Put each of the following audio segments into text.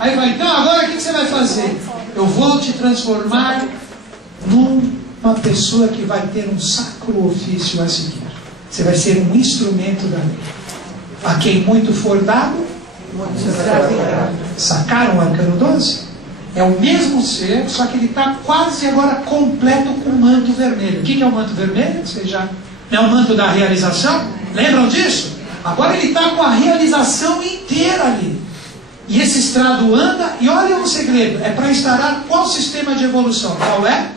Aí vai, então agora o que você vai fazer? Eu vou te transformar numa pessoa que vai ter um sacro ofício a seguir. Você vai ser um instrumento da lei. A quem muito for dado, sacaram o arcano 12? É o mesmo ser, só que ele está quase agora completo com o manto vermelho. O que é o manto vermelho? Você já... Não é o manto da realização? Lembram disso? Agora ele está com a realização inteira ali. E esse estrado anda, e olha o segredo, é para instaurar qual sistema de evolução? Qual é?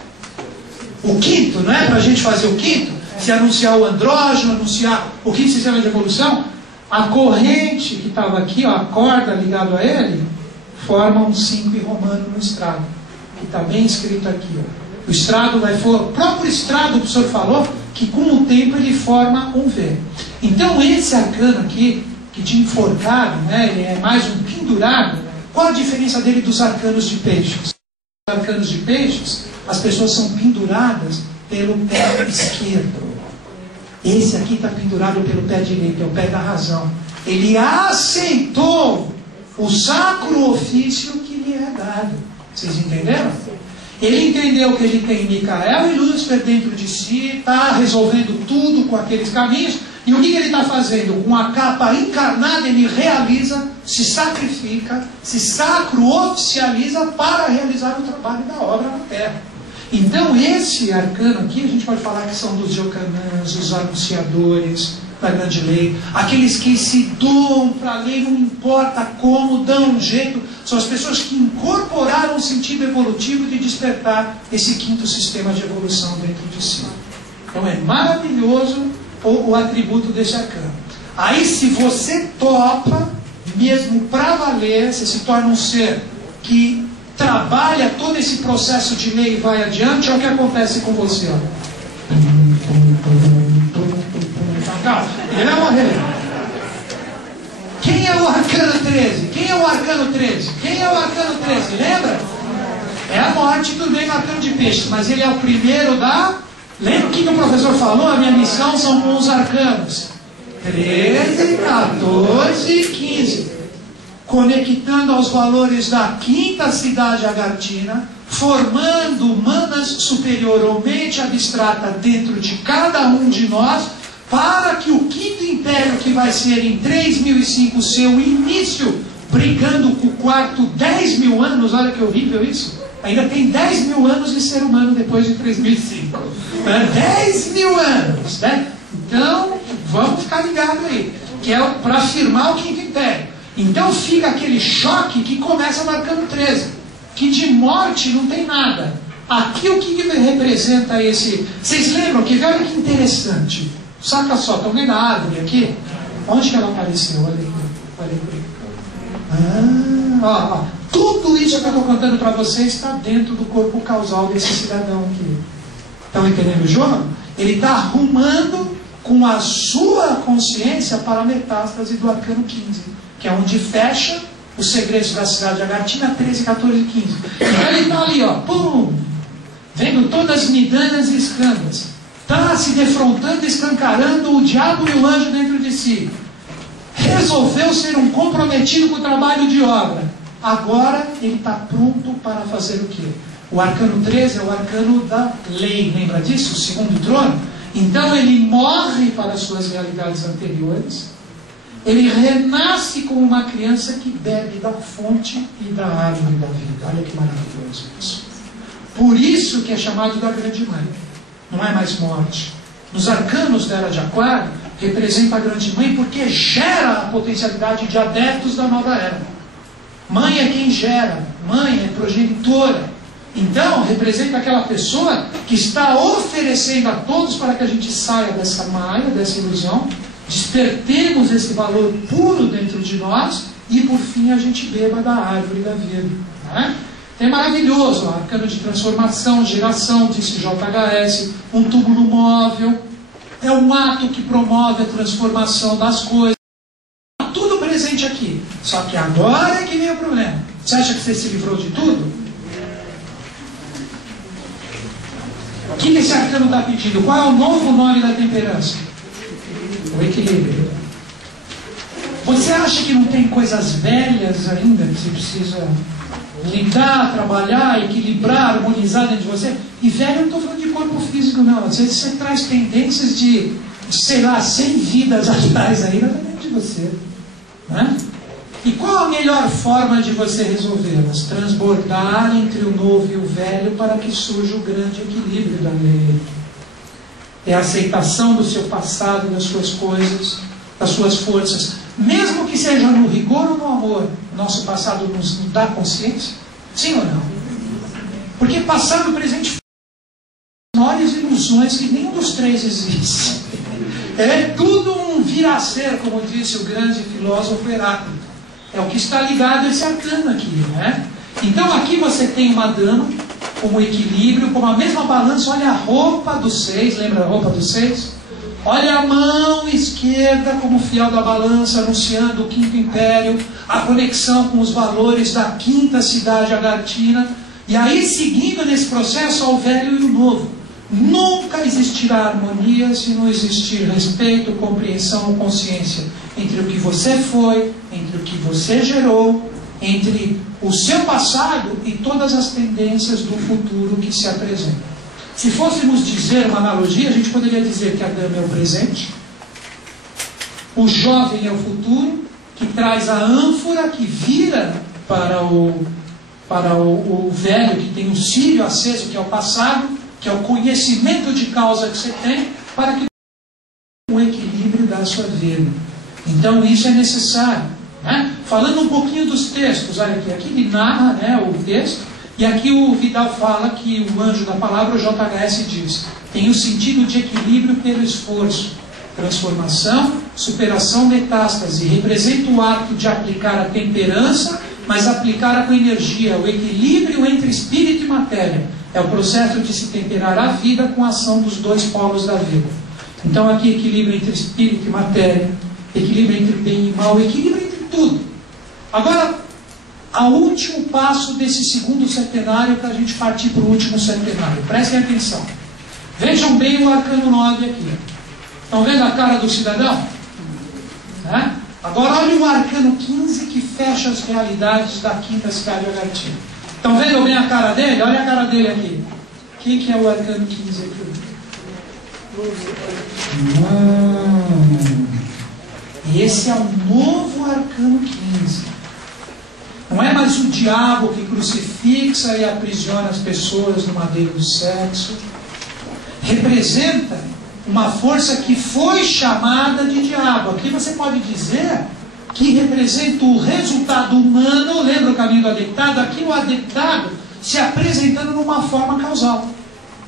O quinto, não é para a gente fazer o quinto? Se anunciar o andrógeno, anunciar o quinto sistema de evolução, a corrente que estava aqui, ó, a corda ligada a ele, forma um 5 em romano no estrado, que está bem escrito aqui. Ó. O estrado vai for, o próprio estrado, o professor falou, que com o tempo ele forma um V. Então esse arcano aqui, que de enforcado, né, ele é mais um pendurado, qual a diferença dele dos arcanos de peixes? Os arcanos de peixes, as pessoas são penduradas pelo pé esquerdo. Esse aqui está pendurado pelo pé direito, é o pé da razão. Ele aceitou o sacro ofício que lhe é dado. Vocês entenderam? Ele entendeu que ele tem Micael e Lúcifer dentro de si, está resolvendo tudo com aqueles caminhos. E o que ele está fazendo? Com a capa encarnada, ele realiza, se sacrifica, se sacro oficializa para realizar o trabalho da obra na Terra. Então esse arcano aqui, a gente pode falar que são dos Yokanãs, os anunciadores da grande lei, aqueles que se doam para a lei, não importa como, dão um jeito, são as pessoas que incorporaram o sentido evolutivo de despertar esse quinto sistema de evolução dentro de si. Então é maravilhoso o atributo desse arcano. Aí se você topa, mesmo para valer, você se torna um ser que trabalha todo esse processo de lei e vai adiante, olha o que acontece com você. Ó. Calma, ele vai morrer. Quem é o arcano 13? Quem é o arcano 13? Quem é o arcano 13? Lembra? É a morte, tudo bem no arcano de peixes, mas ele é o primeiro da... Lembra o que o professor falou? A minha missão são com os arcanos 13, 14 e 15. Conectando aos valores da quinta cidade agartina, formando manas superior ou mente abstrata dentro de cada um de nós, para que o quinto império, que vai ser em 3005 seu início, brigando com o quarto 10 mil anos, olha que horrível isso, ainda tem 10 mil anos de ser humano depois de 3005, 10 mil anos, né? Então, vamos ficar ligados aí, que é para afirmar o quinto império. Então fica aquele choque que começa marcando 13, que de morte não tem nada. Aqui o que representa esse... Vocês lembram que, olha que interessante, saca só, estão vendo a árvore aqui? Onde que ela apareceu? Olha aí. Ó. Tudo isso que eu estou contando para vocês está dentro do corpo causal desse cidadão aqui. Estão entendendo o jogo? Ele está arrumando com a sua consciência para a metástase do arcano 15. Que é onde fecha os segredos da cidade agartina, 13, 14 e 15. Então ele está ali, ó, pum, vendo todas as midanas e escândalos. Está se defrontando, escancarando o diabo e o anjo dentro de si. Resolveu ser um comprometido com o trabalho de obra. Agora ele está pronto para fazer o quê? O arcano 13 é o arcano da lei, lembra disso? O segundo trono. Então ele morre para as suas realidades anteriores. Ele renasce como uma criança que bebe da fonte e da árvore da vida. Olha que maravilhoso isso. Por isso que é chamado da grande mãe. Não é mais morte. Nos arcanos da era de Aquário, representa a grande mãe porque gera a potencialidade de adeptos da nova era. Mãe é quem gera. Mãe é progenitora. Então, representa aquela pessoa que está oferecendo a todos para que a gente saia dessa maia, dessa ilusão, despertemos esse valor puro dentro de nós e por fim a gente beba da árvore da vida, né? É maravilhoso, ó, arcano de transformação, geração, disse JHS, um túmulo móvel, é um ato que promove a transformação das coisas, tudo presente aqui, só que agora é que vem o problema. Você acha que você se livrou de tudo? O que esse arcano está pedindo? Qual é o novo nome da temperança? O equilíbrio. Você acha que não tem coisas velhas ainda que você precisa lidar, trabalhar, equilibrar, harmonizar dentro de você? E velho, eu não estou falando de corpo físico, não. Às vezes você traz tendências de sei lá, 100 vidas atrás ainda dentro de você. Né? E qual a melhor forma de você resolvê-las? Transbordar entre o novo e o velho para que surja o grande equilíbrio da lei. É a aceitação do seu passado, das suas coisas, das suas forças. Mesmo que seja no rigor ou no amor, o nosso passado nos dá consciência? Sim ou não? Porque passado e presente são maiores ilusões que nenhum dos três existe. É tudo um vir a ser, como disse o grande filósofo Heráclito. É o que está ligado a esse arcano aqui, né? Então aqui você tem uma dama, como equilíbrio, como a mesma balança. Olha a roupa dos 6, lembra a roupa dos 6? Olha a mão esquerda como fiel da balança, anunciando o quinto império, a conexão com os valores da quinta cidade agartina. E aí, seguindo nesse processo, ao velho e o novo. Nunca existirá harmonia se não existir respeito, compreensão ou consciência entre o que você foi, entre o que você gerou, entre o seu passado e todas as tendências do futuro que se apresentam. Se fôssemos dizer uma analogia, a gente poderia dizer que a dama é o presente, o jovem é o futuro, que traz a ânfora que vira para o velho, que tem um cílio aceso, que é o passado, que é o conhecimento de causa que você tem, para que o equilíbrio da sua vida. Então isso é necessário. Né? Falando um pouquinho dos textos, olha aqui ele narra, né, o texto, e aqui o Vidal fala que o anjo da palavra, o JHS, diz: tem o sentido de equilíbrio pelo esforço, transformação, superação, metástase, representa o ato de aplicar a temperança, mas aplicar com energia, o equilíbrio entre espírito e matéria. É o processo de se temperar a vida com a ação dos dois polos da vida. Então aqui equilíbrio entre espírito e matéria, equilíbrio entre bem e mal, equilíbrio entre tudo. Agora, o último passo desse segundo centenário para a gente partir para o último centenário. Prestem atenção. Vejam bem o arcano 9 aqui. Estão vendo a cara do cidadão? Né? Agora olhem o arcano 15 que fecha as realidades da quinta cidade agartina. Estão vendo bem a cara dele? Olha a cara dele aqui. O que é o arcano 15 aqui? Esse é o novo arcano 15. Não é mais o diabo que crucifixa e aprisiona as pessoas no madeiro do sexo. Representa uma força que foi chamada de diabo. Aqui você pode dizer que representa o resultado humano. Lembra o caminho do adeptado? Aqui o adeptado se apresentando numa forma causal.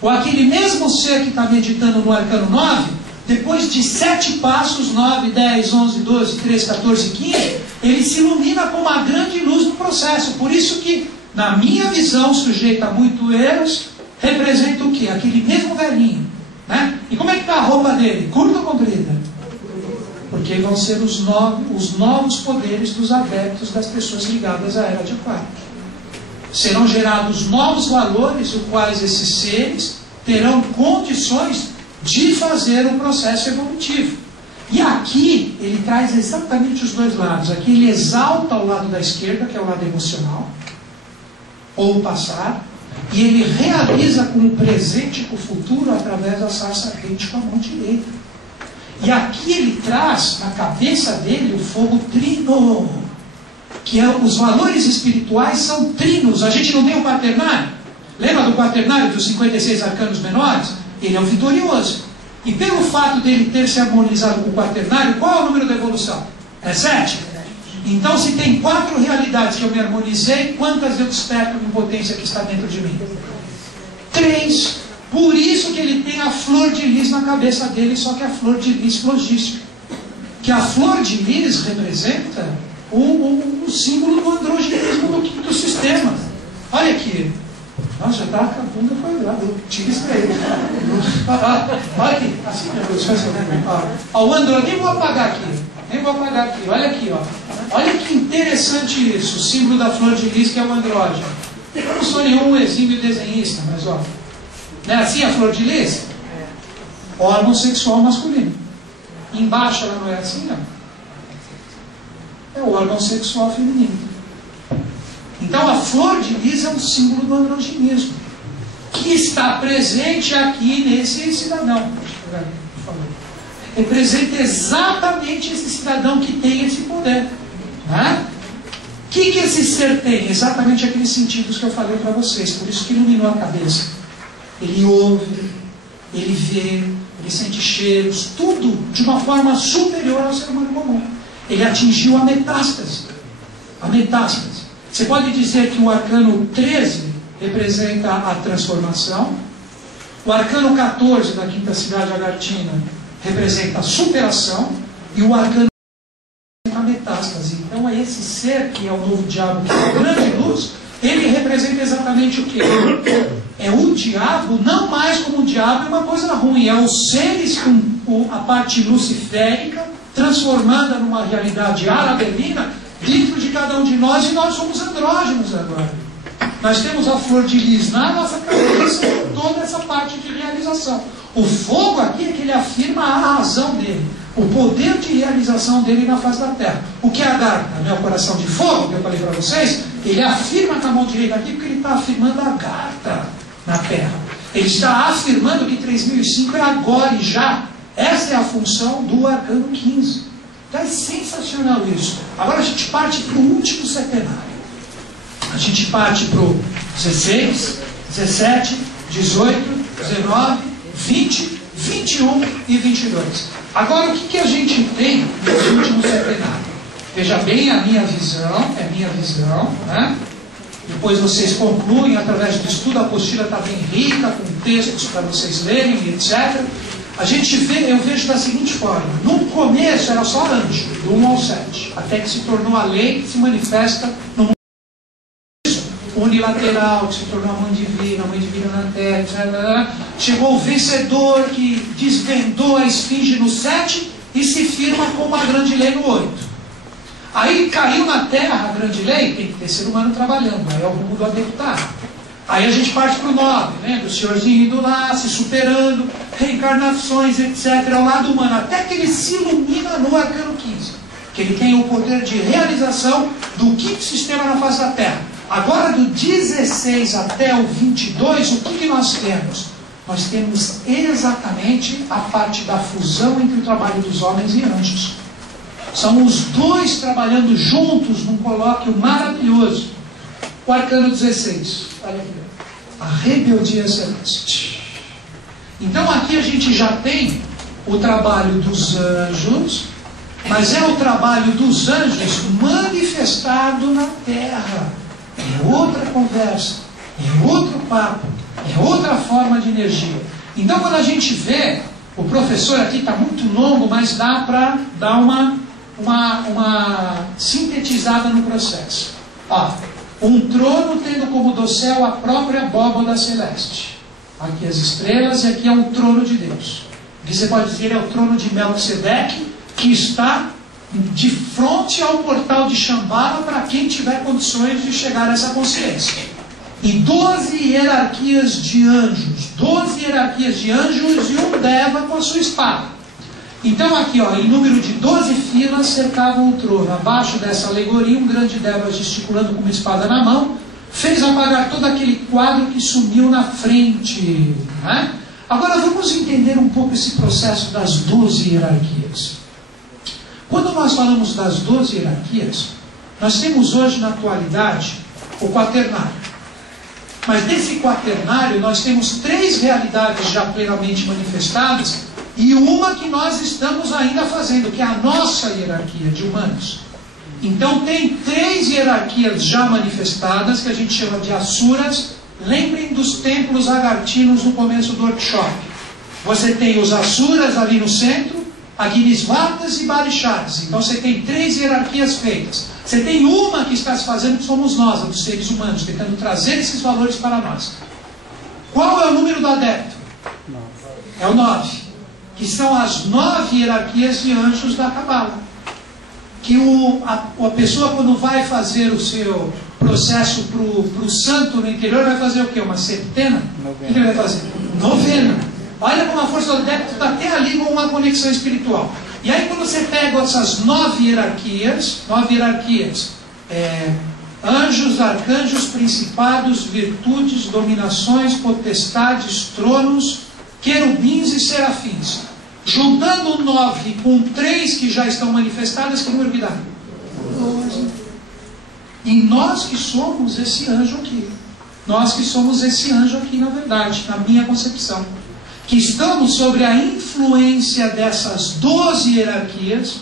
Ou aquele mesmo ser que está meditando no arcano 9, depois de 7 passos, 9, 10, 11, 12, 13, 14, 15, ele se ilumina com uma grande luz no processo. Por isso que, na minha visão, sujeita a muito erros, representa o quê? Aquele mesmo velhinho. Né? E como é que está a roupa dele? Curta ou comprida? Porque vão ser os novos poderes dos adeptos das pessoas ligadas à era de Aquário. Serão gerados novos valores, os quais esses seres terão condições de fazer um processo evolutivo. E aqui ele traz exatamente os dois lados. Aqui ele exalta o lado da esquerda, que é o lado emocional, ou o passado, e ele realiza com o presente e com o futuro através da sarça ardente com a mão direita. E aqui ele traz na cabeça dele o fogo trino, que é, os valores espirituais são trinos. A gente não tem um quaternário? Lembra do quaternário dos 56 arcanos menores? Ele é o vitorioso. E pelo fato dele ter se harmonizado com o quaternário, qual é o número da evolução? É 7? Então, se tem 4 realidades que eu me harmonizei, quantas eu desperto de potência que está dentro de mim? 3. Por isso que ele tem a flor de lis na cabeça dele, só que a flor de lis logística. Que a flor de lis representa o símbolo do androgenismo do quinto sistema. Olha aqui. Nossa, já está com a bunda foi lá. Tira isso para ele. Olha aqui. Assim, o andro, nem vou apagar aqui. Olha aqui, ó. Olha que interessante isso. O símbolo da flor de lis, que é o andrógeno. Eu não sou nenhum exímio desenhista, mas ó. Não é assim a flor de lis? Órgão sexual masculino. Embaixo ela não é assim, não. é o órgão sexual feminino. Então a flor de lis é um símbolo do androginismo, que está presente aqui nesse cidadão. Representa exatamente esse cidadão que tem esse poder. Né? O que esse ser tem? Exatamente aqueles sentidos que eu falei para vocês, por isso que iluminou a cabeça. Ele ouve, ele vê, ele sente cheiros, tudo de uma forma superior ao ser humano comum. Ele atingiu a metástase. A metástase. Você pode dizer que o arcano 13 representa a transformação, o arcano 14 da quinta cidade agartina representa a superação, e o arcano representa a metástase. Então é esse ser que é o novo diabo, que é a grande luz, ele representa exatamente o quê? É o diabo, não mais como o diabo é uma coisa ruim, é os seres com a parte luciférica transformada numa realidade arabelina dentro de cada um de nós, e nós somos andrógenos agora. Nós temos a flor de lis na nossa cabeça, toda essa parte de realização. O fogo aqui é que ele afirma a razão dele, o poder de realização dele na face da terra. O que é a garta, né? O coração de fogo, que eu falei para vocês, ele afirma com a mão direita aqui, porque ele está afirmando a garta na terra. Ele está afirmando que 3005 é agora e já. Essa é a função do arcano 15. Então é sensacional isso. Agora a gente parte para o último setenário. A gente parte para o 16, 17, 18, 19, 20, 21 e 22. Agora o que a gente tem nesse último setenário? Veja bem a minha visão, é minha visão, né? Depois vocês concluem através do estudo, a apostila está bem rica, com textos para vocês lerem, etc. A gente vê, eu vejo da seguinte forma: no começo era só anjo, do 1 ao 7, até que se tornou a lei que se manifesta no mundo unilateral, que se tornou a mãe divina na terra, etc. Chegou o vencedor que desvendou a esfinge no 7 e se firma como a grande lei no 8. Aí caiu na terra a grande lei, tem que ter ser humano trabalhando, aí é o rumo do adeptado. Aí a gente parte para o 9, né? O senhorzinho indo lá, se superando, reencarnações, etc. ao lado humano, até que ele se ilumina no arcano 15, que ele tem o poder de realização do quinto sistema na face da terra. Agora do 16 até o 22, o que nós temos? Nós temos exatamente a parte da fusão entre o trabalho dos homens e anjos. São os dois trabalhando juntos num colóquio maravilhoso. O arcano 16, olha aqui, a rebeldia celeste. Então aqui a gente já tem o trabalho dos anjos, mas é o trabalho dos anjos manifestado na terra. É outra conversa, é outro papo, é outra forma de energia. Então quando a gente vê, o professor aqui está muito longo, mas dá para dar uma sintetizada no processo. Ó, um trono tendo como dossel a própria abóbada celeste. Aqui as estrelas e aqui é um trono de Deus. Aqui você pode dizer, é o trono de Melquisedeque, que está de frente ao portal de Shambhala para quem tiver condições de chegar a essa consciência. E 12 hierarquias de anjos. 12 hierarquias de anjos e um Deva com a sua espada. Então aqui, ó, em número de 12 filas cercavam o trono. Abaixo dessa alegoria, um grande Deva gesticulando com uma espada na mão, fez apagar todo aquele quadro que sumiu na frente. Né? Agora vamos entender um pouco esse processo das 12 hierarquias. Quando nós falamos das 12 hierarquias, nós temos hoje na atualidade o quaternário. Mas nesse quaternário nós temos 3 realidades já plenamente manifestadas e uma que nós estamos ainda fazendo, que é a nossa hierarquia de humanos. Então tem 3 hierarquias já manifestadas, que a gente chama de asuras. Lembrem dos templos agartinos no começo do workshop. Você tem os asuras ali no centro, Agnisvatas e Barixadas. Então você tem 3 hierarquias feitas. Você tem uma que está se fazendo, que somos nós, dos seres humanos, tentando trazer esses valores para nós. Qual é o número do adepto? É o 9. Que são as 9 hierarquias de anjos da Cabala. Que a pessoa, quando vai fazer o seu processo para o santo no interior, vai fazer o quê? Uma septena? O que ele vai fazer? Novena. Olha como a força do adepto está até ali com uma conexão espiritual. E aí quando você pega essas 9 hierarquias, anjos, arcanjos, principados, virtudes, dominações, potestades, tronos, querubins e serafins. Juntando 9 com 3 que já estão manifestadas, que número que dá? 12. E nós que somos esse anjo aqui. Nós que somos esse anjo aqui, na verdade, na minha concepção. Que estamos sobre a influência dessas 12 hierarquias,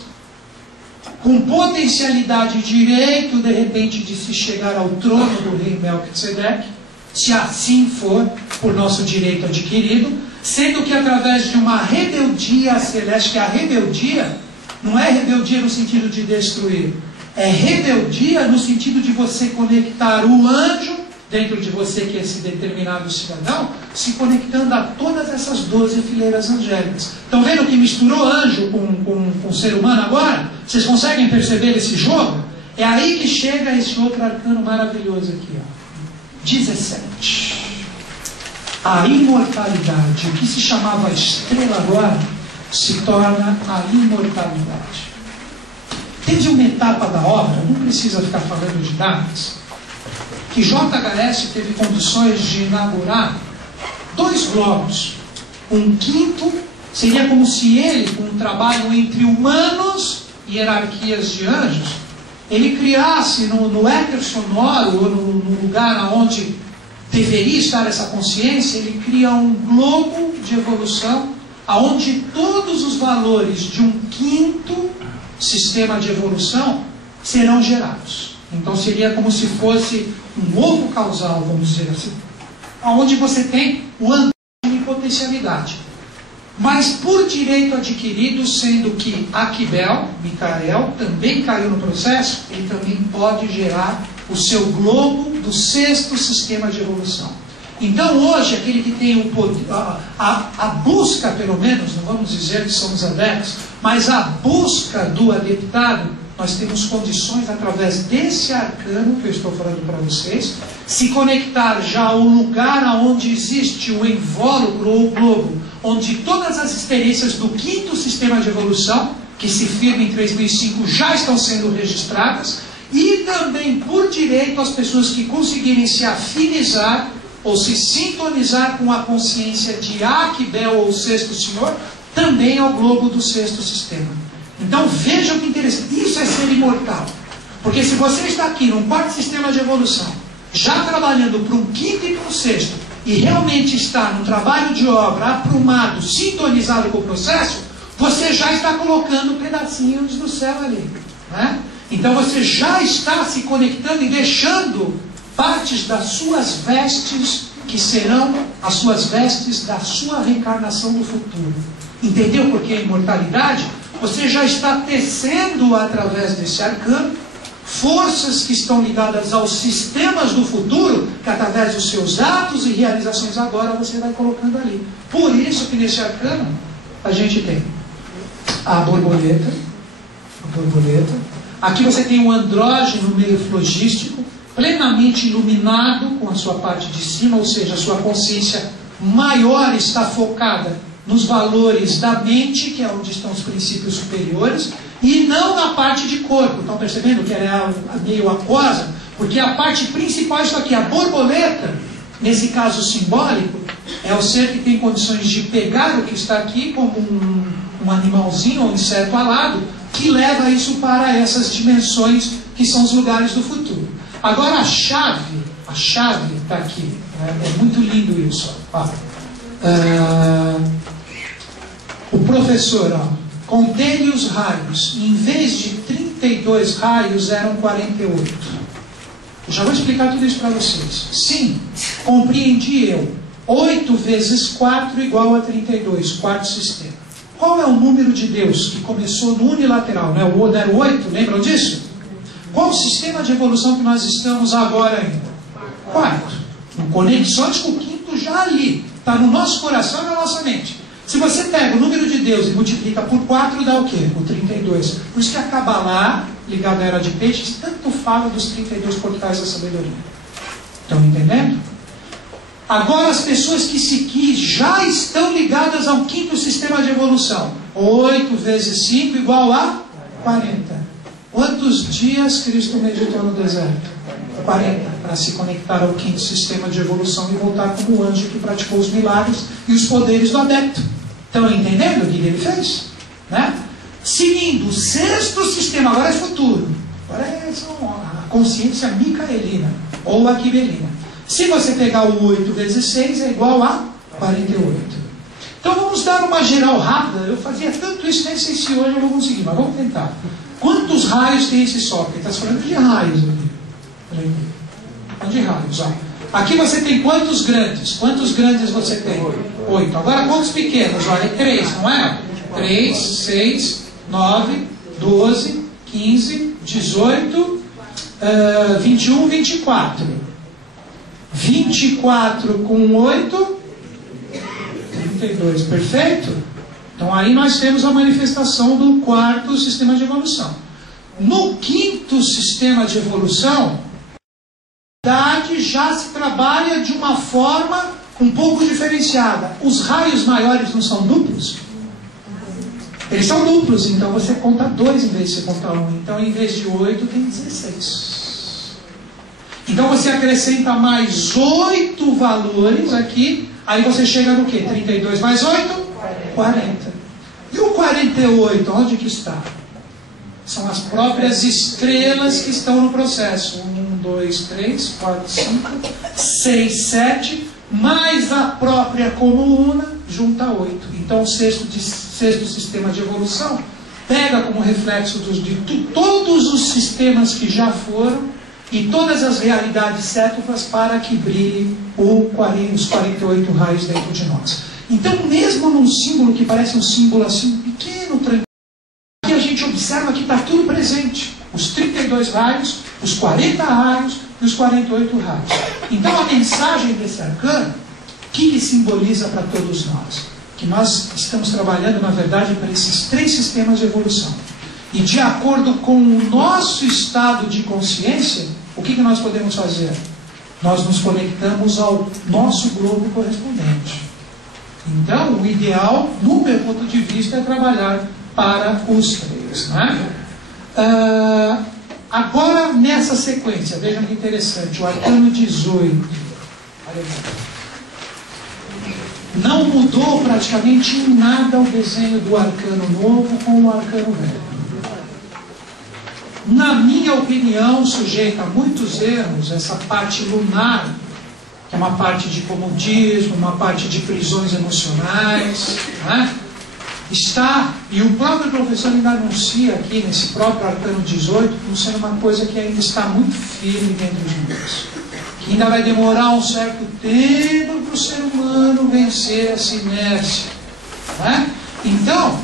com potencialidade e direito, de repente, de se chegar ao trono do rei Melquisedeque, se assim for, por nosso direito adquirido, sendo que através de uma rebeldia celeste, que a rebeldia não é rebeldia no sentido de destruir, é rebeldia no sentido de você conectar o anjo dentro de você, que é esse determinado cidadão, se conectando a todas essas 12 fileiras angélicas. Estão vendo que misturou anjo com ser humano agora? Vocês conseguem perceber esse jogo? É aí que chega esse outro arcano maravilhoso aqui, ó. 17. A imortalidade. O que se chamava estrela agora se torna a imortalidade. Teve uma etapa da obra, não precisa ficar falando de datas, que JHS teve condições de inaugurar 2 globos. Um quinto seria como se ele, com um trabalho entre humanos e hierarquias de anjos, ele criasse no éter sonoro, ou no lugar onde deveria estar essa consciência, ele cria um globo de evolução, onde todos os valores de um quinto sistema de evolução serão gerados. Então seria como se fosse um ovo causal, vamos dizer assim, onde você tem o andar de potencialidade. Mas por direito adquirido, sendo que Aquibel, Micael, também caiu no processo, ele também pode gerar o seu globo do 6º sistema de evolução. Então hoje, aquele que tem o poder, a busca, pelo menos, não vamos dizer que somos adeptos, mas a busca do adeptado, nós temos condições, através desse arcano que eu estou falando para vocês, se conectar já ao lugar onde existe o invólucro ou o globo, onde todas as experiências do 5º sistema de evolução, que se firma em 3005, já estão sendo registradas, e também, por direito, as pessoas que conseguirem se afinizar ou se sintonizar com a consciência de Aquibel ou o 6º Senhor, também ao globo do 6º sistema. Então vejam que interessante, isso é ser imortal. Porque se você está aqui num 4º sistema de evolução, já trabalhando para um 5º e para um 6º, e realmente está num trabalho de obra aprumado, sintonizado com o processo, você já está colocando pedacinhos do céu ali, né? Então você já está se conectando e deixando partes das suas vestes, que serão as suas vestes da sua reencarnação no futuro. Entendeu por que a imortalidade? Você já está tecendo, através desse arcano, forças que estão ligadas aos sistemas do futuro, que através dos seus atos e realizações agora você vai colocando ali. Por isso que nesse arcano a gente tem a borboleta. Aqui você tem um andrógeno meio flogístico, plenamente iluminado com a sua parte de cima, ou seja, a sua consciência maior está focada nos valores da mente, que é onde estão os princípios superiores, e não na parte de corpo. Estão percebendo que ela é meio aquosa? Porque a parte principal é isso aqui. A borboleta, nesse caso simbólico, é o ser que tem condições de pegar o que está aqui como um animalzinho ou um inseto alado, que leva isso para essas dimensões que são os lugares do futuro. Agora a chave está aqui. É muito lindo isso. Ó. O professor, contei os raios. Em vez de 32 raios, eram 48. Eu já vou explicar tudo isso para vocês. Sim, compreendi eu. 8 vezes 4 igual a 32, 4º sistema. Qual é o número de Deus que começou no unilateral? Não era o 8, lembram disso? Qual o sistema de evolução que nós estamos agora ainda? 4. Com conexões com o 5º já ali. Está no nosso coração e na nossa mente. Se você pega o número de Deus e multiplica por 4, dá o quê? O 32. Por isso que a Kabbalah, ligada à Era de Peixes, tanto fala dos 32 portais da sabedoria. Estão entendendo? Agora as pessoas que já estão ligadas ao quinto sistema de evolução. 8 vezes 5 igual a 40. Quantos dias Cristo meditou no deserto? 40, para se conectar ao quinto sistema de evolução e voltar como o anjo que praticou os milagres e os poderes do adepto. Estão entendendo o que ele fez? Né? Seguindo o sexto sistema, agora é futuro. Agora é a consciência micaelina ou a quibelina. Se você pegar o 8 vezes 6 é igual a 48. Então vamos dar uma geral rápida. Eu fazia tanto isso, nem sei se hoje eu vou conseguir, mas vamos tentar. Quantos raios tem esse sol? Porque está falando de raios aqui. De raios, ó. Aqui você tem quantos grandes? Quantos grandes você tem? 8. Agora quantos pequenos? Olha, 3, não é? 3, 6, 9, 12, 15, 18, 21, 24. 24 com 8, 32, perfeito? Então aí nós temos a manifestação do quarto sistema de evolução. No quinto sistema de evolução, a idade já se trabalha de uma forma um pouco diferenciada. Os raios maiores não são duplos? Eles são duplos, então você conta 2 em vez de você contar 1. Então em vez de 8 tem 16. Então você acrescenta mais 8 valores aqui, aí você chega no quê? 32 mais 8? 40. E o 48, onde que está? São as próprias estrelas que estão no processo. 1, 2, 3, 4, 5, 6, 7, mais a própria comuna, junta 8. Então o sexto sistema de evolução pega como reflexo de todos os sistemas que já foram e todas as realidades cétuplas para que brilhe os 48 raios dentro de nós. Então, mesmo num símbolo que parece um símbolo assim pequeno, tranquilo, aqui a gente observa que está tudo presente. Os 32 raios, os 40 raios e os 48 raios. Então, a mensagem desse arcano, que simboliza para todos nós? Que nós estamos trabalhando, na verdade, para esses 3 sistemas de evolução. E de acordo com o nosso estado de consciência, o que nós podemos fazer? Nós nos conectamos ao nosso globo correspondente. Então, o ideal, no meu ponto de vista, é trabalhar para os 3. Né? Agora, nessa sequência, vejam que interessante, o arcano 18. Não mudou praticamente em nada o desenho do arcano novo com o arcano velho. Na minha opinião, sujeita a muitos erros, essa parte lunar, que é uma parte de comodismo, uma parte de prisões emocionais, né? Está, e o próprio professor ainda anuncia aqui, nesse próprio arcano 18, como sendo uma coisa que ainda está muito firme dentro de nós. Que ainda vai demorar um certo tempo para o ser humano vencer essa inércia. Né? Então,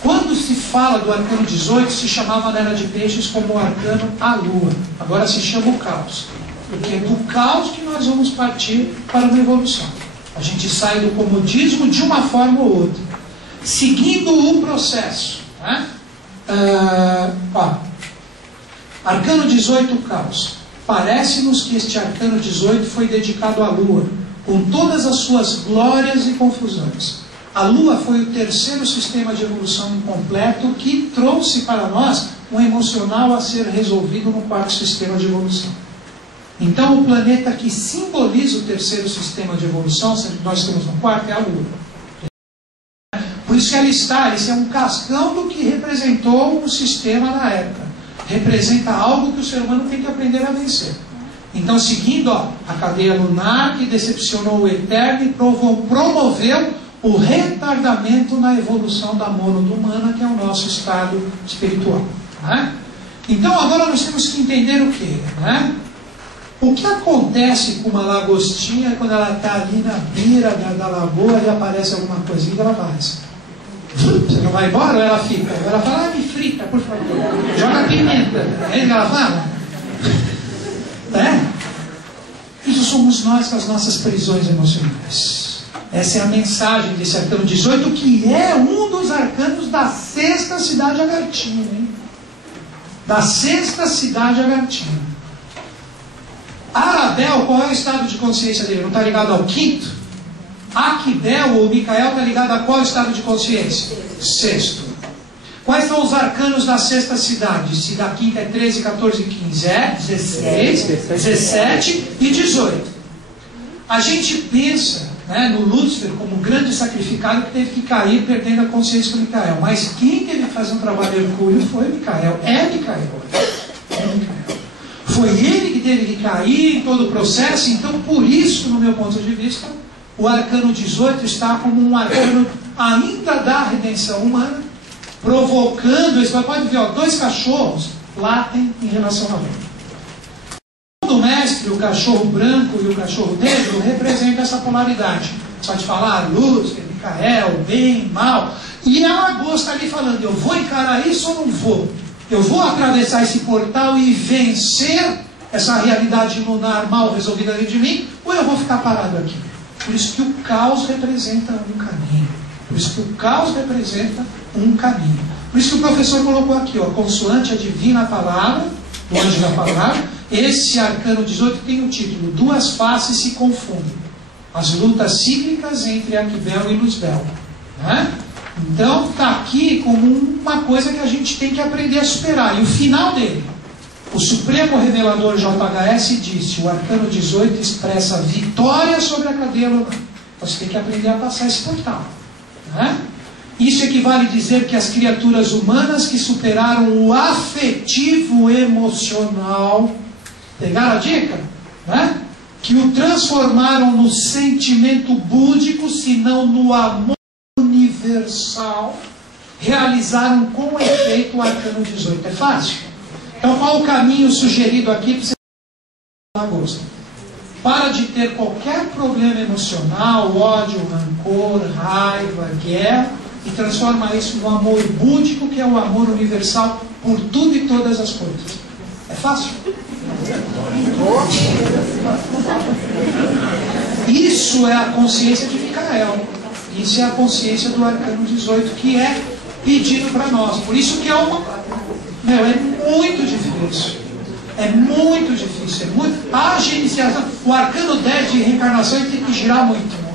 quando se fala do arcano 18, se chamava na era de peixes como o arcano a lua. Agora se chama o caos. Porque é do caos que nós vamos partir para uma evolução. A gente sai do comodismo de uma forma ou outra. Seguindo o processo. Né? Arcano 18, caos. Parece-nos que este arcano 18 foi dedicado à lua, com todas as suas glórias e confusões. A Lua foi o terceiro sistema de evolução incompleto que trouxe para nós um emocional a ser resolvido no quarto sistema de evolução. Então, o planeta que simboliza o terceiro sistema de evolução, sendo que nós estamos no quarto, é a Lua. Por isso que ela está, esse é um cascão do que representou o sistema na época. Representa algo que o ser humano tem que aprender a vencer. Então, seguindo a cadeia lunar que decepcionou o eterno e promoveu o retardamento na evolução da mônada humana, que é o nosso estado espiritual. Né? Então agora nós temos que entender o que? Né? O que acontece com uma lagostinha quando ela está ali na beira da lagoa e aparece alguma coisinha que ela faz? Você não vai embora ou ela fica? Ela fala, me frita, por favor. Joga pimenta. É isso que ela fala? Isso somos nós com as nossas prisões emocionais. Essa é a mensagem desse arcano 18, que é um dos arcanos da sexta cidade agartina. Da sexta cidade agartina. A Mezabel, qual é o estado de consciência dele? Não está ligado ao quinto? Aquibel ou Micael está ligado a qual estado de consciência? Sexto. Quais são os arcanos da sexta cidade? Se da quinta é 13, 14 e 15, é 16, 17 e 18. A gente pensa, né, no Lúcifer como um grande sacrificado que teve que cair perdendo a consciência com Micael. Mas quem teve que fazer um trabalho hercúleo foi Micael. É Micael. Foi ele que teve que cair em todo o processo. Então, por isso, no meu ponto de vista, o arcano 18 está como um arcano ainda da redenção humana, provocando, você pode ver, ó, dois cachorros latem em relação a outro. O mestre, o cachorro branco e o cachorro negro, representam essa polaridade. Pode falar luz, Micael, bem, mal. E a lagosta está ali falando, eu vou encarar isso ou não vou? Eu vou atravessar esse portal e vencer essa realidade lunar mal resolvida dentro de mim, ou eu vou ficar parado aqui? Por isso que o caos representa um caminho. Por isso que o caos representa um caminho. Por isso que o professor colocou aqui, ó, consoante a divina palavra, o anjo da palavra, esse arcano 18 tem o título, duas faces se confundem. As lutas cíclicas entre Aquibel e Luzbel. Né? Então está aqui como uma coisa que a gente tem que aprender a superar. E o final dele, o Supremo Revelador JHS disse, o arcano 18 expressa a vitória sobre a cadeia lunar. Você tem que aprender a passar esse portal. Né? Isso equivale a dizer que as criaturas humanas que superaram o afetivo emocional, pegaram a dica? Né? Que o transformaram no sentimento búdico, se não no amor universal, realizaram com efeito o arcano 18. É fácil? Então qual o caminho sugerido aqui para você lagosta? Para de ter qualquer problema emocional, ódio, rancor, raiva, guerra, e transforma isso no amor búdico, que é o amor universal por tudo e todas as coisas. É fácil? Isso é a consciência de Micael. Isso é a consciência do arcano 18, que é pedido para nós. Por isso que é muito difícil. É muito difícil. A iniciação, o arcano 10 de reencarnação, ele tem que girar muito. Né?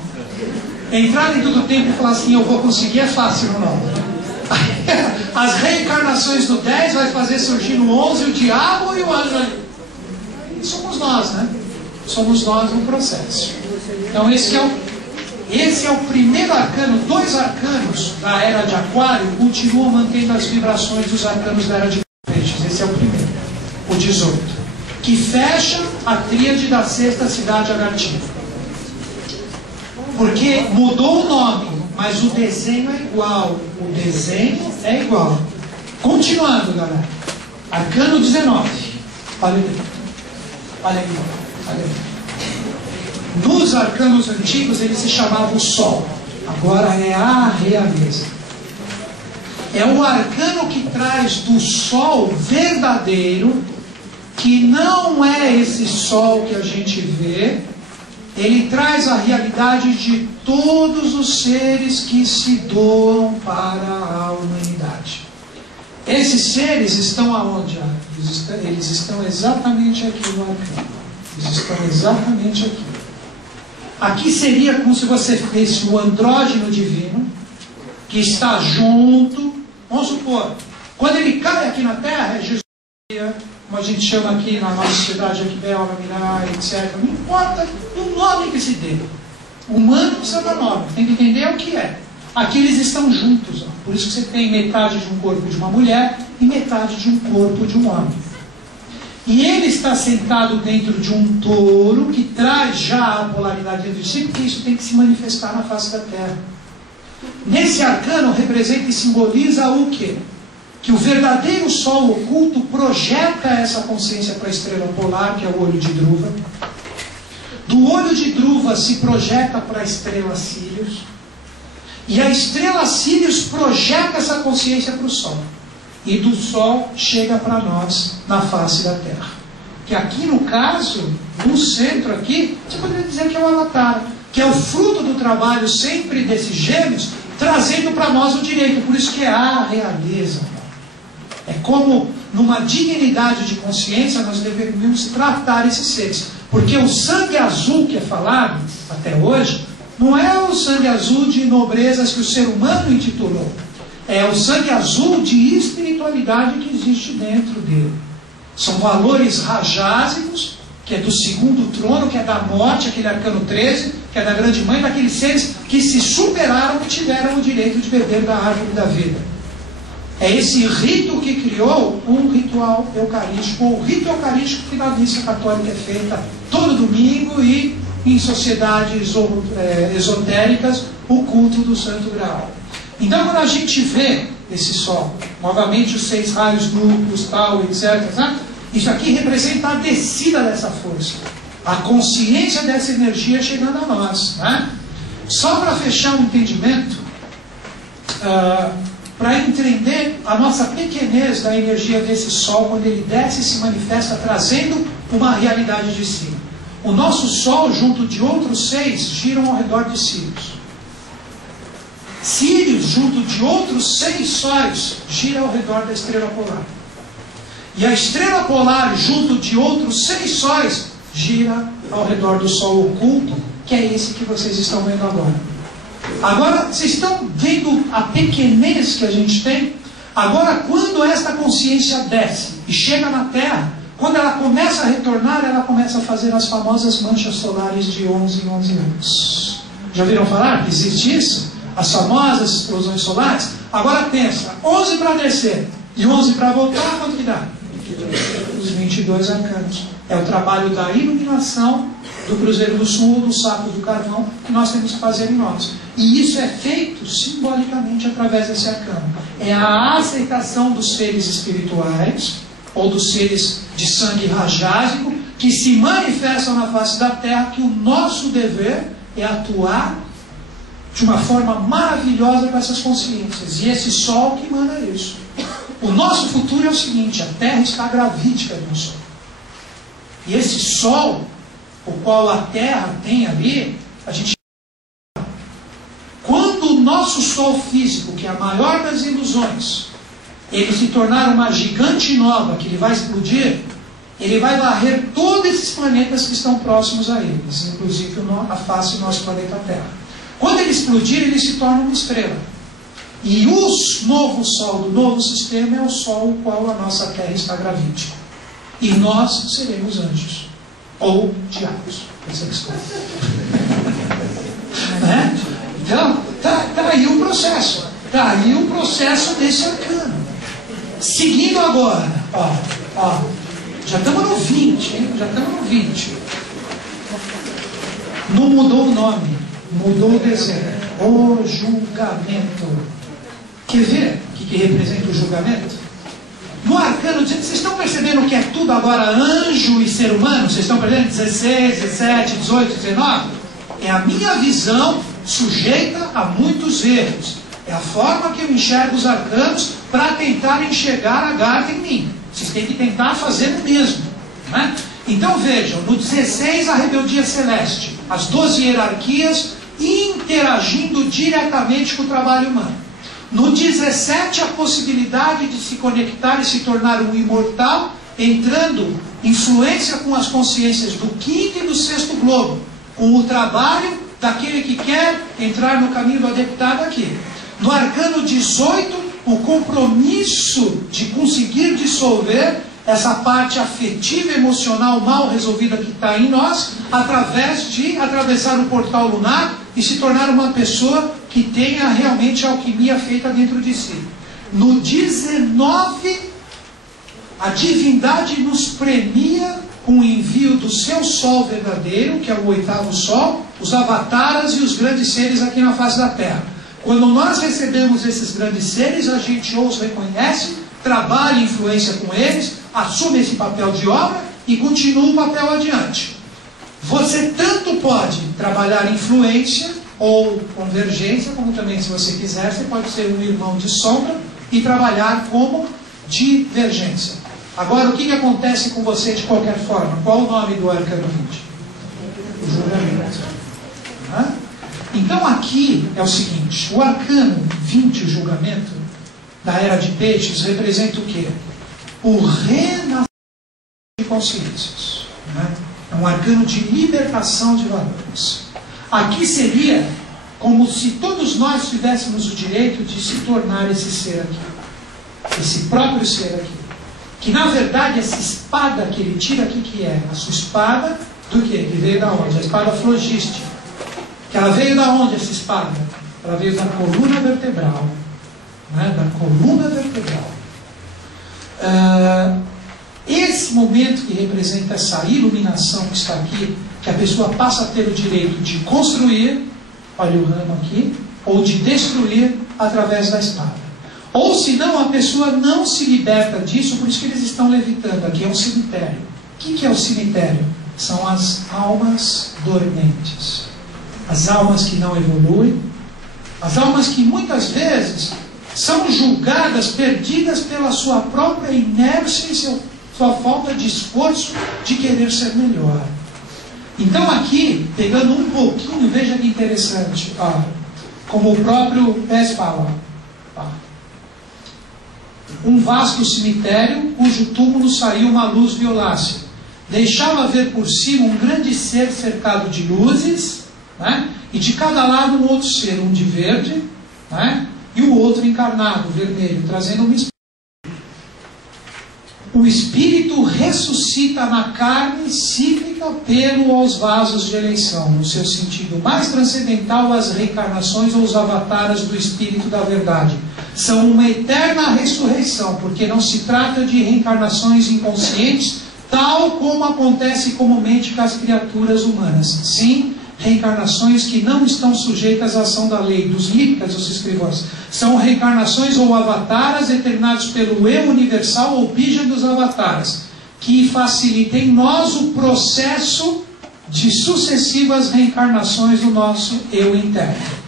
Entrar dentro do tempo e falar assim, eu vou conseguir, é fácil, não. As reencarnações do 10 vai fazer surgir no 11 o diabo e o anjo ali. E somos nós, né? Somos nós no processo. Então esse é o primeiro arcano. Dois arcanos da era de Aquário continuam mantendo as vibrações dos arcanos da era de Peixes. Esse é o primeiro, o 18, que fecha a tríade da sexta cidade agativa. Porque mudou o nome, mas o desenho é igual. O desenho é igual. Continuando, galera. Arcano 19. Olha ali. Olha ali. Olha ali. Nos arcanos antigos ele se chamava o Sol. Agora é a realeza. É o arcano que traz do Sol verdadeiro, que não é esse Sol que a gente vê. Ele traz a realidade de todos os seres que se doam para a humanidade. Esses seres estão aonde? Eles estão exatamente aqui no arcano. Eles estão exatamente aqui. Aqui seria como se você fosse o andrógeno divino, que está junto. Vamos supor, quando ele cai aqui na Terra, é Jesus, como a gente chama aqui na nossa sociedade, Aquibel, Mirai, etc. Não importa o nome que se dê. Humano precisa dar nome, tem que entender o que é. Aqui eles estão juntos, ó. Por isso que você tem metade de um corpo de uma mulher e metade de um corpo de um homem. E ele está sentado dentro de um touro que traz já a polaridade dentro de si, porque isso tem que se manifestar na face da Terra. Nesse arcano representa e simboliza o quê? Que o verdadeiro Sol oculto projeta essa consciência para a estrela polar, que é o olho de Druva. Do olho de Druva se projeta para a estrela Sírius. E a estrela Sírius projeta essa consciência para o Sol. E do Sol chega para nós na face da Terra. Que aqui no caso, no centro aqui, você poderia dizer que é o Avatar, que é o fruto do trabalho sempre desses gêmeos, trazendo para nós o direito. Por isso que é a realeza. É como numa dignidade de consciência nós deveríamos tratar esses seres. Porque o sangue azul que é falado até hoje não é o sangue azul de nobrezas que o ser humano intitulou. É o sangue azul de espiritualidade que existe dentro dele. São valores rajásicos, que é do segundo trono, que é da morte, aquele arcano 13, que é da grande mãe, daqueles seres que se superaram e tiveram o direito de beber da árvore da vida. É esse rito que criou um ritual eucarístico, ou o rito eucarístico que na missa católica é feita todo domingo e em sociedades esotéricas, o culto do Santo Graal. Então, quando a gente vê esse sol, novamente os 6 raios duplos, tal, etc., né? Isso aqui representa a descida dessa força, a consciência dessa energia chegando a nós, né? Só para fechar o entendimento, para entender a nossa pequenez da energia desse sol, quando ele desce e se manifesta trazendo uma realidade de si. O nosso sol, junto de outros 6, giram ao redor de Sírios. Sírios, junto de outros 6 sóis, gira ao redor da estrela polar. E a estrela polar, junto de outros 6 sóis, gira ao redor do sol oculto, que é esse que vocês estão vendo agora. Agora, vocês estão vendo a pequenez que a gente tem? Agora, quando esta consciência desce e chega na Terra, quando ela começa a retornar, ela começa a fazer as famosas manchas solares de 11 em 11 anos. Já ouviram falar que existe isso? As famosas explosões solares? Agora pensa, 11 para descer e 11 para voltar, quanto que dá? Os 22 arcanos. É o trabalho da iluminação do Cruzeiro do Sul, do saco do carvão, que nós temos que fazer em nós. E isso é feito simbolicamente através desse arcano. É a aceitação dos seres espirituais, ou dos seres de sangue rajásico, que se manifestam na face da Terra, que o nosso dever é atuar de uma forma maravilhosa com essas consciências. E esse sol que manda isso. O nosso futuro é o seguinte: a Terra está gravídica de um sol. E esse sol, o qual a Terra tem ali, a gente... Quando o nosso sol físico, que é a maior das ilusões, ele se tornar uma gigante nova, que ele vai explodir, ele vai varrer todos esses planetas que estão próximos a ele, inclusive a face do nosso planeta Terra. Quando ele explodir, ele se torna uma estrela. E o novo sol do novo sistema é o sol o qual a nossa Terra está gravídica. E nós seremos anjos. Ou diabos. Essa é a escolha. Né? Então, tá aí o processo. Tá aí o processo desse arcano. Seguindo agora, ó, já estamos no 20, hein? Já estamos no 20. Não mudou o nome, mudou o desenho. O julgamento. Quer ver o que representa o julgamento? No arcano, vocês estão percebendo que é tudo agora anjo e ser humano? Vocês estão percebendo? 16, 17, 18, 19? É a minha visão sujeita a muitos erros. É a forma que eu enxergo os arcanos para tentar enxergar a Agartha em mim. Vocês têm que tentar fazer o mesmo. Né? Então vejam, no 16 a rebeldia celeste, as 12 hierarquias interagindo diretamente com o trabalho humano. No 17 a possibilidade de se conectar e se tornar um imortal, entrando influência com as consciências do 5º e do 6º globo, com o trabalho daquele que quer entrar no caminho do adeptado aqui. No arcano 18, o compromisso de conseguir dissolver essa parte afetiva, emocional mal resolvida que está em nós, através de atravessar o portal lunar e se tornar uma pessoa que tenha realmente a alquimia feita dentro de si. No 19, a divindade nos premia com o envio do seu sol verdadeiro, que é o 8º sol, os avataras e os grandes seres aqui na face da Terra. Quando nós recebemos esses grandes seres, a gente os reconhece, trabalha influência com eles, assume esse papel de obra e continua o papel adiante. Você tanto pode trabalhar influência ou convergência, como também, se você quiser, você pode ser um irmão de sombra e trabalhar como divergência. Agora, o que acontece com você de qualquer forma? Qual o nome do arcano 20? O julgamento. Então aqui é o seguinte: o arcano 20, o julgamento, da era de peixes, representa o quê? O renascimento de consciências. É um arcano de libertação de valores. Aqui seria como se todos nós tivéssemos o direito de se tornar esse ser aqui. Esse próprio ser aqui. Que na verdade essa espada que ele tira aqui, que é a sua espada do quê? Que veio da onde? A espada flogística. Que ela veio da onde essa espada? Ela veio da coluna vertebral. Né? Da coluna vertebral. Esse momento que representa essa iluminação que está aqui, que a pessoa passa a ter o direito de construir, olha o ramo aqui, ou de destruir através da espada. Ou senão a pessoa não se liberta disso, por isso que eles estão levitando. Aqui é um cemitério. O que é o cemitério? São as almas dormentes. As almas que não evoluem. As almas que muitas vezes são julgadas, perdidas pela sua própria inércia e sua falta de esforço de querer ser melhor. Então aqui, pegando um pouquinho, veja que interessante, como o próprio Pés fala, um vasto cemitério, cujo túmulo saiu uma luz violácea. Deixava ver por cima um grande ser cercado de luzes, né? E de cada lado um outro ser, um de verde, né? E o outro encarnado, vermelho, trazendo uma espírito. O espírito ressuscita na carne cíclica pelo aos vasos de eleição, no seu sentido mais transcendental, as reencarnações ou os avatares do espírito da verdade. São uma eterna ressurreição, porque não se trata de reencarnações inconscientes, tal como acontece comumente com as criaturas humanas. Sim, reencarnações que não estão sujeitas à ação da lei, dos lípicas, os escrivãos. São reencarnações ou avataras determinados pelo eu universal ou bija dos avatares, que facilitem em nós o processo de sucessivas reencarnações do nosso eu interno.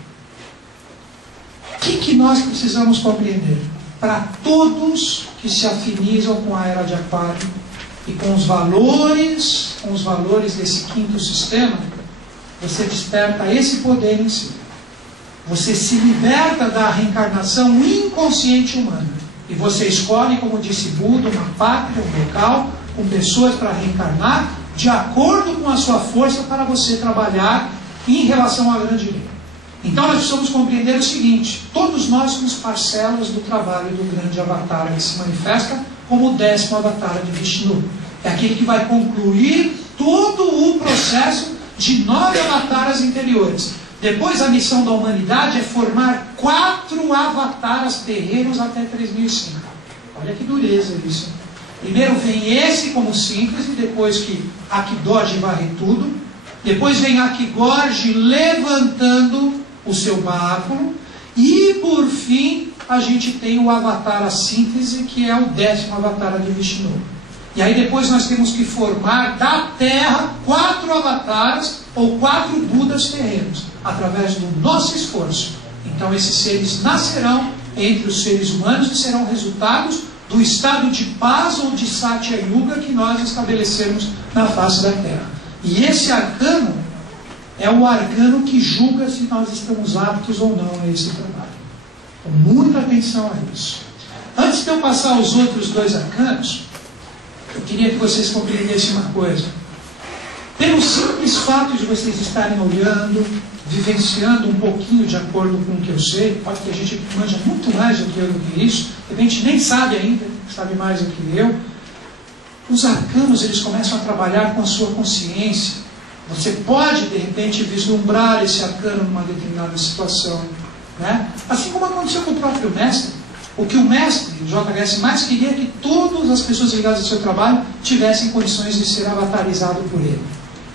O que nós precisamos compreender? Para todos que se afinizam com a era de Aquário e com os valores desse quinto sistema, você desperta esse poder em si. Você se liberta da reencarnação inconsciente humana. E você escolhe, como disse Buda, uma pátria, um local, com pessoas para reencarnar, de acordo com a sua força para você trabalhar em relação à grande lei. Então nós precisamos compreender o seguinte: todos nós somos parcelas do trabalho do grande avatar, que se manifesta como o 10º avatar de Vishnu. É aquele que vai concluir todo o processo de 9 avataras interiores. Depois a missão da humanidade é formar 4 avataras terrenos até 3005. Olha que dureza isso. Primeiro vem esse como síntese, depois que Akidorji varre tudo. Depois vem Akigorji levantando o seu báculo. E por fim a gente tem o avatar, a síntese, que é o 10º avatar de Vishnu. E aí depois nós temos que formar da Terra 4 avatares ou 4 Budas terrenos, através do nosso esforço. Então esses seres nascerão entre os seres humanos e serão resultados do estado de paz ou de Satya Yuga que nós estabelecemos na face da Terra. E esse arcano é o arcano que julga se nós estamos aptos ou não a esse trabalho. Então, muita atenção a isso. Antes de eu passar aos outros 2 arcanos, eu queria que vocês compreendessem uma coisa. Pelo simples fato de vocês estarem olhando, vivenciando um pouquinho de acordo com o que eu sei, pode que a gente manja muito mais do que eu do que isso, de repente nem sabe ainda, sabe mais do que eu. Os arcanos, eles começam a trabalhar com a sua consciência. Você pode, de repente, vislumbrar esse arcano numa determinada situação, né? Assim como aconteceu com o próprio mestre. O que o mestre, o JHS, mais queria é que todas as pessoas ligadas ao seu trabalho tivessem condições de ser avatarizado por ele.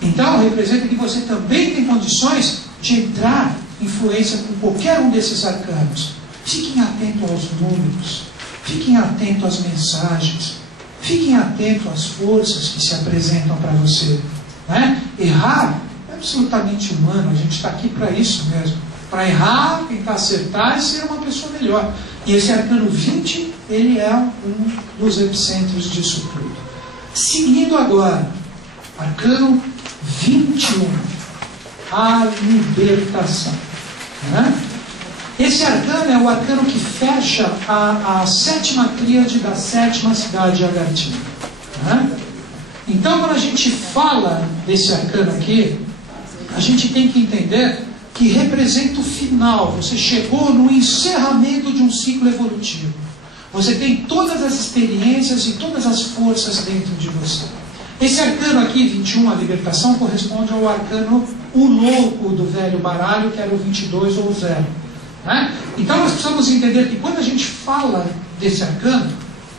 Então, representa que você também tem condições de entrar em influência com qualquer um desses arcanos. Fiquem atentos aos números, fiquem atentos às mensagens, fiquem atentos às forças que se apresentam para você. Né? Errar é absolutamente humano, a gente está aqui para isso mesmo. Para errar, tentar acertar e ser uma pessoa melhor. E esse arcano 20, ele é um dos epicentros disso tudo. Seguindo agora, arcano 21, a libertação. Né? Esse arcano é o arcano que fecha a 7ª tríade da 7ª cidade de Agartha. Né? Então, quando a gente fala desse arcano aqui, a gente tem que entender que representa o final. Você chegou no encerramento de um ciclo evolutivo. Você tem todas as experiências e todas as forças dentro de você. Esse arcano aqui, 21, a libertação, corresponde ao arcano o louco do velho baralho, que era o 22 ou o 0. Né? Então nós precisamos entender que quando a gente fala desse arcano,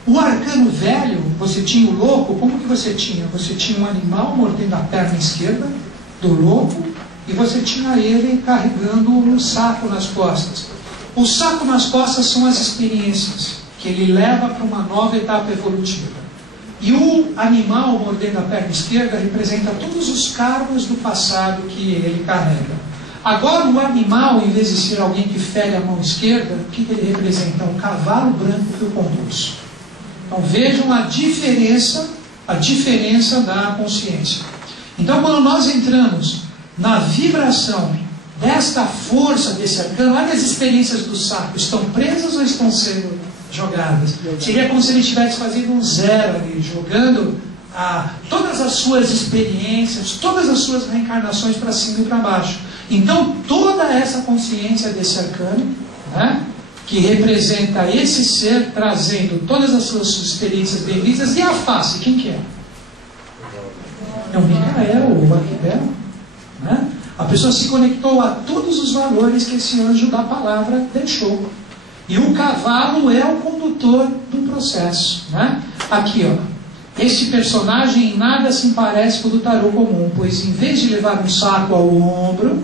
o arcano velho, você tinha o louco, como que você tinha? Você tinha um animal mordendo a perna esquerda do louco, e você tinha ele carregando um saco nas costas. O saco nas costas são as experiências que ele leva para uma nova etapa evolutiva. E o animal mordendo a perna esquerda representa todos os karmas do passado que ele carrega. Agora o animal, em vez de ser alguém que fere a mão esquerda, o que ele representa? Um cavalo branco que o conduz. Então vejam a diferença da consciência. Então quando nós entramos na vibração desta força desse arcano, olha as experiências do saco, estão presas ou estão sendo jogadas? Seria como se ele estivesse fazendo um 0 ali, jogando todas as suas experiências, todas as suas reencarnações para cima e para baixo. Então toda essa consciência desse arcano, né, que representa esse ser trazendo todas as suas experiências benditas, e a face, quem que é? É o Micael, o Arquibel, né? A pessoa se conectou a todos os valores que esse anjo da palavra deixou. E o cavalo é o condutor do processo, né? Aqui, ó. Este personagem em nada se parece com o do tarô comum, pois em vez de levar um saco ao ombro,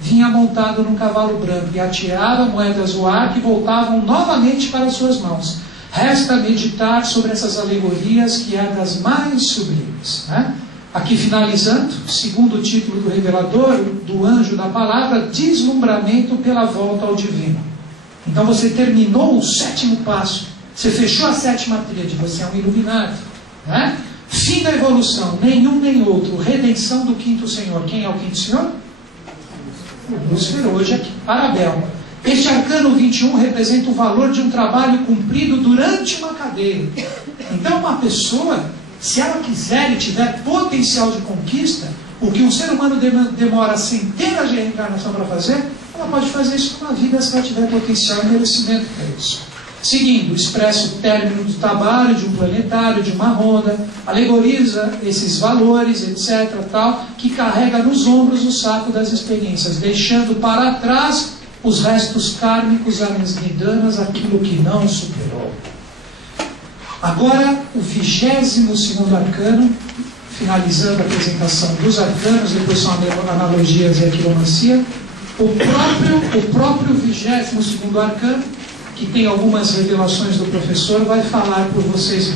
vinha montado num cavalo branco e atirava moedas ao ar que voltavam novamente para suas mãos. Resta meditar sobre essas alegorias, que é das mais sublimes, né? Aqui finalizando, segundo o título do revelador, do anjo da palavra, deslumbramento pela volta ao divino. Então você terminou o 7º passo, você fechou a 7ª tríade, você é um iluminado, né? Fim da evolução, nenhum nem outro, redenção do 5º Senhor. Quem é o 5º Senhor? O Lúcifer, hoje aqui, Arabel. Este arcano 21 representa o valor de um trabalho cumprido durante uma cadeia. Então uma pessoa, se ela quiser e tiver potencial de conquista, o que um ser humano demora centenas de reencarnação para fazer, ela pode fazer isso numa vida se ela tiver potencial e merecimento para isso. Seguindo, expressa o término do trabalho de um planetário, de uma ronda, alegoriza esses valores, etc., tal, que carrega nos ombros o saco das experiências, deixando para trás os restos kármicos, as nidanas, aquilo que não superou. Agora, o 22º arcano, finalizando a apresentação dos arcanos, depois são analogias e aquilomancia. O próprio 22º arcano, que tem algumas revelações do professor, vai falar por vocês.